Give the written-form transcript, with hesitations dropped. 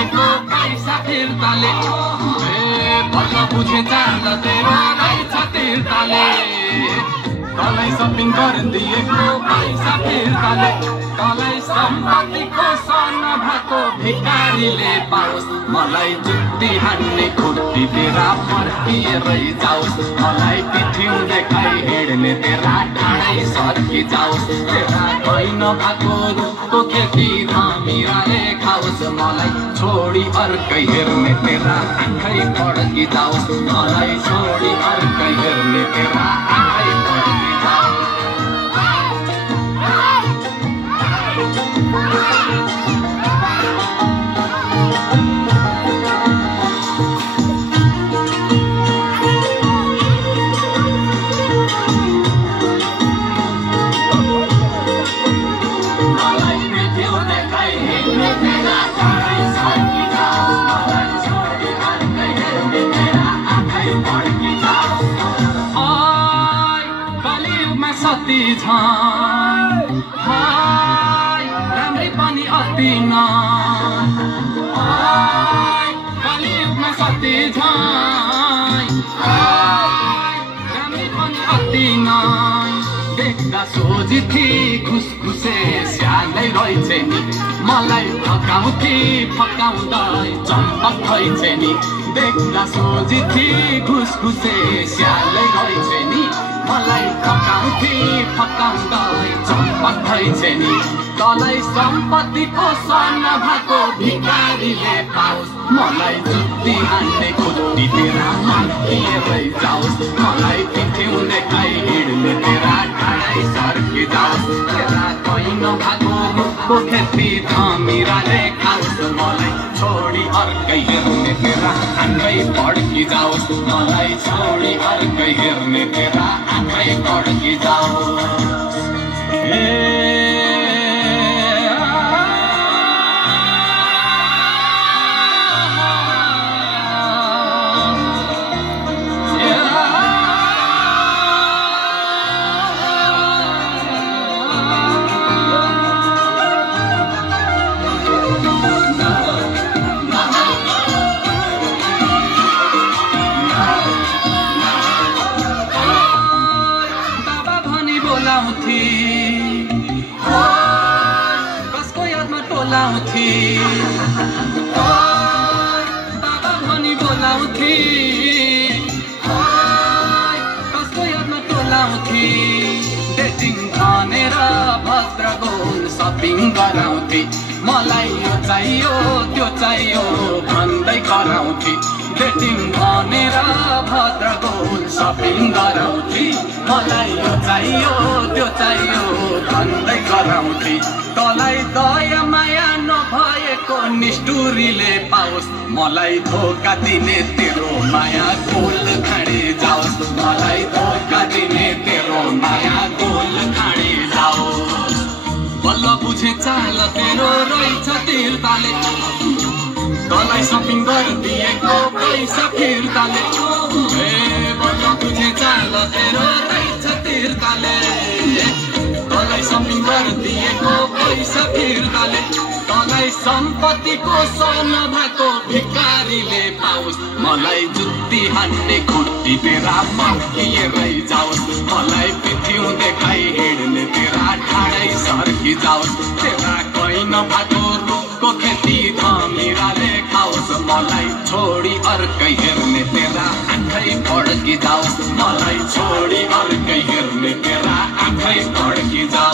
दिएको पैसा फिर्ताले बल्ल बुझे चाल तेरो रहेछ तिर्ताले तँलाई सपिङ गरिदिएको पैसा फिर्ताले तँलाई सम्पत्तिको सन भएको भिखारीले पाओस् मलाई जुत्ती हान्ने खुट्टी तेरा फर्किएरै जाओस् मलाई पिठ्यौँ देखाइ हिँड्ने तेरा ढाडै सर्की जाओस् तेरा कहीँ नभएको रुखको खेती धमिराले खाओस् मलाई छोडी अर्कै हेर्ने तेरा आँखै पड्की जाओस् मलाई छोडी अर्कै हेर्ने तेरा आँखै पड्की जाओस् सती छन् राम्रै पनि अति न कलियुगमा सती छन् राम्रै पनि अति न देख्दा सोझिथी खुसखुसे स्यालै रहेछ नि मलाई फकाउँथी फकाउँदै चम्पक भएछ नि देख्दा सोझिथी खुसखुसे स्यालै रहेछ नि मलाई फकाउँथी फकाउँदै चम्पक भएछ नि तँलाई सम्पत्तिको सन भएको भिखारीले पाओस् मलाई जुत्ती हान्ने खुट्टी तेरा मर्किएरै जाओस् मलाई पिठ्यौँ देखाइ हिँड्ने तेरा ढाडै सर्की जाओस् तेरा कहीँ नभएको रुखको खेती धमिराले खाओस् मलाई छोडी अर्कै हेर्ने तेरा आँखै पड्की जाओस् मलाई छोडी अर्कै हेर्ने तेरा आँखै पड्की जाओस् कसको यादमा टोलाउँथी बाबा भनी बोलाउँथी कसको यादमा टोलाउँथी डेटिङ भनेर भद्रगोल सपिङ गराउँथी मलाई यो चाहियो त्यो चाहियो भन्दै कराउँथी डेटिङ भनेर भद्रगोल सपिङ गराउँथी मलाई यो चाहियो त्यो चाहियो भन्दै कराउँथी तँलाई दया माया नभएको निष्ठुरीले पाओस् मलाई धोका दिने तेरो माया गोल खाँडे जाओस् मलाई धोका दिने तेरो माया गोल खाँडे जाओस् बल्ल बुझे चाल तेरो रहेछ तिर्ताले तँलाई सपिङ गरिदिएको पैसा फिर्ताले बल्ल बुझे चाल तेरो रहेछ तिर्ताले तँलाई सपिङ गरिदिएको पैसा फिर्ताले तँलाई सम्पत्तिको सन भएको भिखारीले पाओस् मलाई जुत्ती हान्ने खुट्टी तेरा मर्किएरै जाओस् मलाई पिठ्यौँ देखाइ हिँड्ने तेरा ढाडै सर्की जाओस् तेरा कहीँ नभएको रुखको खेती धमिराले खाओस् मलाई छोडी अर्कै हेर्ने तेरा आँखै पड्की जाओस् मलाई छोडी अर्कै हेर्ने तेरा आँखै पड्की जाओस्